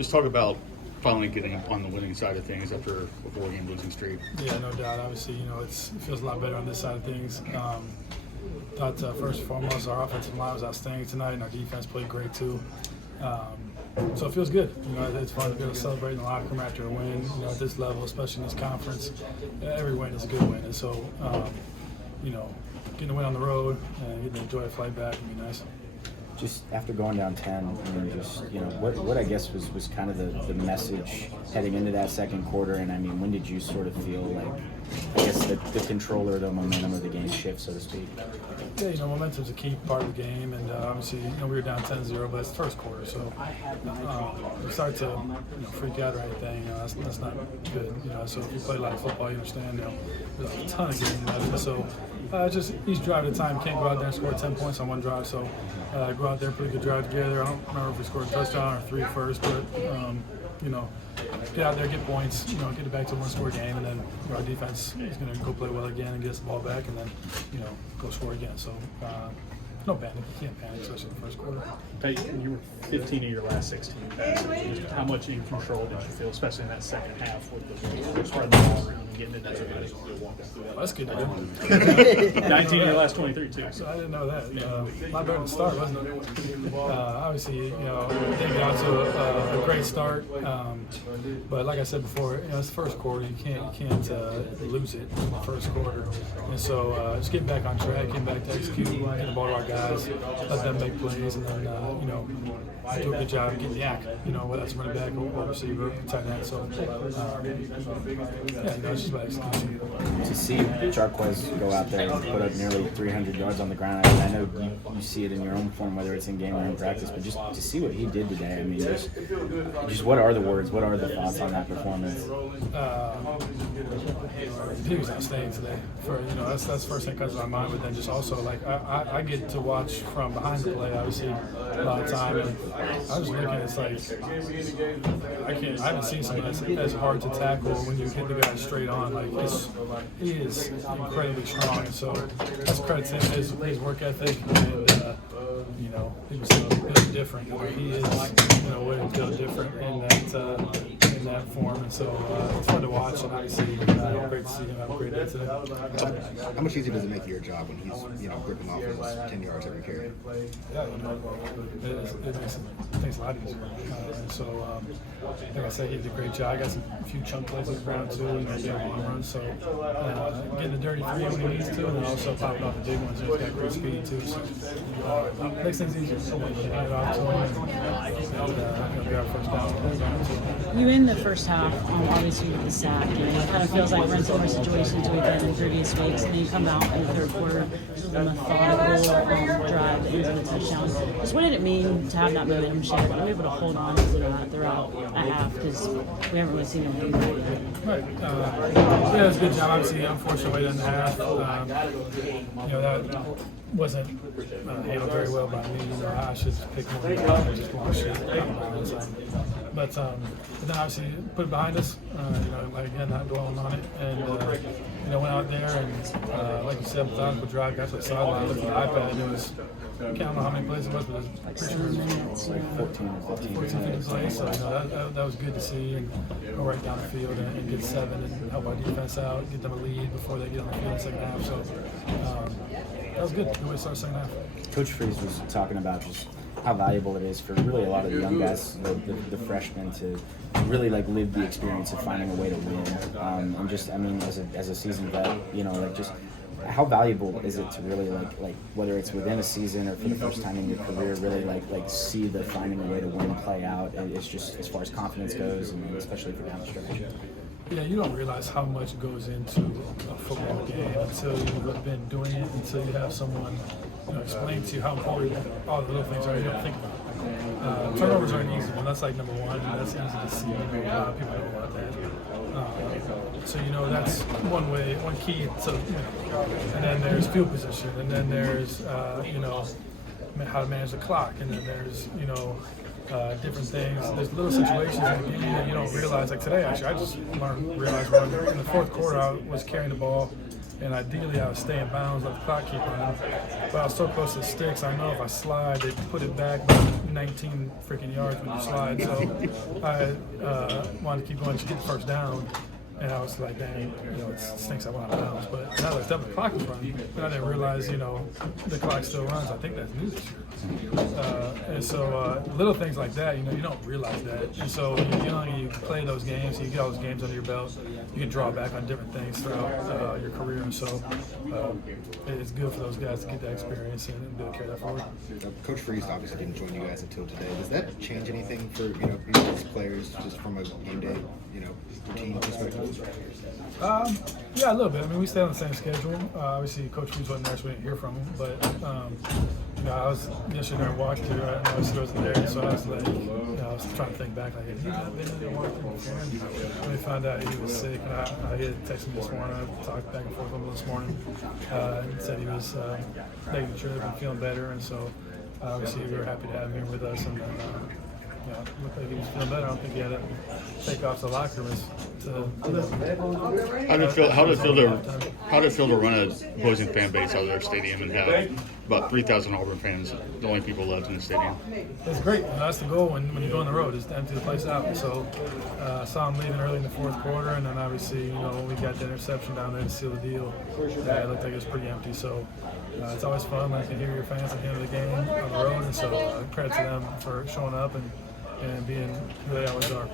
Just talk about finally getting on the winning side of things after a 4-game losing streak. Yeah, no doubt. Obviously, it feels a lot better on this side of things. Thought first and foremost, our offensive line was outstanding tonight, and our defense played great too. So it feels good. It's fun to be able to celebrate in the locker room after a win. At this level, especially in this conference, every win is a good win. And so, getting a win on the road and getting to enjoy a flight back would be nice. Just after going down 10, what I guess was kind of the message heading into that second quarter, and I mean, when did you sort of feel like, I guess, the control or the momentum of the game shift, so to speak? Yeah, momentum's a key part of the game, and obviously, we were down 10-0, but it's the first quarter, so we start to freak out or anything. That's not good. So if you play a lot of football, you understand. There's a ton of games left, so just each drive at a time. Can't go out there and score 10 points on one drive, so go out there, put a good drive together. I don't remember if we scored a touchdown or 3 first, but get out there, get points, get it back to a one-score game, and then our defense is going to go play well again and get us the ball back, and then go score again. So no panic. You can't panic, especially in the first quarter. Payton, you were 15 of your last 16 passes. How much in control did you feel, especially in that second half with the spreading the ball around and getting it to everybody? Well, that's good to do. 19 of your last 23 too. So I didn't know that. A lot better to start, wasn't it? Obviously, they got to a great start. But like I said before, it's the first quarter. You can't lose it in the first quarter. And so just getting back on track, getting back to execute, getting the ball to our guys, let them make plays, and then do a good job getting the act. Whether it's running back or receiver, tight end. So it's just about execution. To see Jarquez go out there and put up nearly 300 yards on the ground, I know you see it in your own form, whether it's in game or in practice, but just to see what he did today, I mean, just what are the words, what are the thoughts on that performance? He was outstanding today. That's the first thing that comes to my mind, but then just also, I get to watch from behind the play, obviously, a lot of time, and I was looking, it's like, I haven't seen something that's hard to tackle when you hit the guy straight on. He is incredibly strong, and so that's credit to his work ethic, and he was built different. He is way built different in that form, and so it's fun to watch, and obviously great to see him have a great day today. How much easier does it make your job when he's gripping off his 10 yards every carry? Yeah, it makes it a lot easier. And so, like I said, he did a great job. I got a few chunk plays on the ground too, and getting long runs. So getting the dirty three when he needs to, and then also popping off the big ones. He's got great speed too. So makes things easier. So hand it off to him and get our first down. You in the first half, obviously with the sack, and it kind of feels like we're in similar situations we've been in previous weeks, and then you come out in the third quarter, this is a methodical drive that ends in a touchdown. Just what did it mean to have that momentum shift? Were we able to hold on to that throughout a half, because we haven't really seen him do that yet? Right. It was a good job. Obviously, unfortunately, in the half, that wasn't handled very well by me. I should pick more and just launch it. But then obviously put it behind us. Again, not dwelling on it, and went out there and like you said, methodical drive. Got to the sideline, looked at the iPad, and it was, I don't know how many plays it was, but it was pretty sure it was 14 15 plays. So that was good to see, and go right down the field and get 7 and help our defense out, get them a lead before they get on the field in the second half. So that was good. Good way to start the second half. Coach Freeze was talking about just how valuable it is for really a lot of the young guys, the freshmen, to really live the experience of finding a way to win. And just, I mean, as a seasoned vet, just how valuable is it to really whether it's within a season or for the first time in your career, really see the finding a way to win play out? It's just as far as confidence goes, and especially for down the stretch. Yeah, you don't realize how much goes into a football game until you've been doing it, until you have someone explain to you how important all the little things are you don't think about. Turnovers are an easy one. That's number one. That's easy to see. A lot of people know about that. So that's one way, one key to and then there's field position, and then there's how to manage the clock, and then there's different things. There's little situations in the game that you don't realize. Like today, actually, I just realized in the fourth quarter I was carrying the ball, and ideally I would stay in bounds, let the clock keep running. But I was so close to the sticks, I know if I slide, they put it back about 19 freaking yards when you slide. So I wanted to keep going to get the first down. And I was like, dang, it stinks I went out of bounds. But now that the clock was running, and I didn't realize, the clock still runs. I think that's new this year. And so little things like that, you don't realize that. And so you play those games, you get all those games under your belt, you can draw back on different things throughout your career. And so it's good for those guys to get that experience and be able to carry that forward. Coach Freeze obviously didn't join you guys until today. Does that change anything for these players just from a game day routine perspective? Yeah, a little bit. I mean, we stay on the same schedule. Obviously, Coach Freeze wasn't there, so we didn't hear from him. But I was yesterday during walkthrough. I noticed he wasn't there, so I was like, I was trying to think back, like, had he not been in there walkthrough before? And we found out he was sick, and he had texted me this morning. I talked back and forth with him this morning, and said he was making sure that he's feeling better, and so obviously we were happy to have him here with us. And looked like he was feeling better. I don't think he had to take off the locker room. How did it feel to run a opposing fan base out of their stadium and have about 3,000 Auburn fans, the only people left in the stadium? It's great. That's the goal when you go on the road, is to empty the place out. So I saw him leaving early in the fourth quarter, and then obviously, when we got the interception down there to seal the deal, it looked like it was pretty empty. So it's always fun when you can hear your fans at the end of the game on the road, and so credit to them for showing up and being who they always are.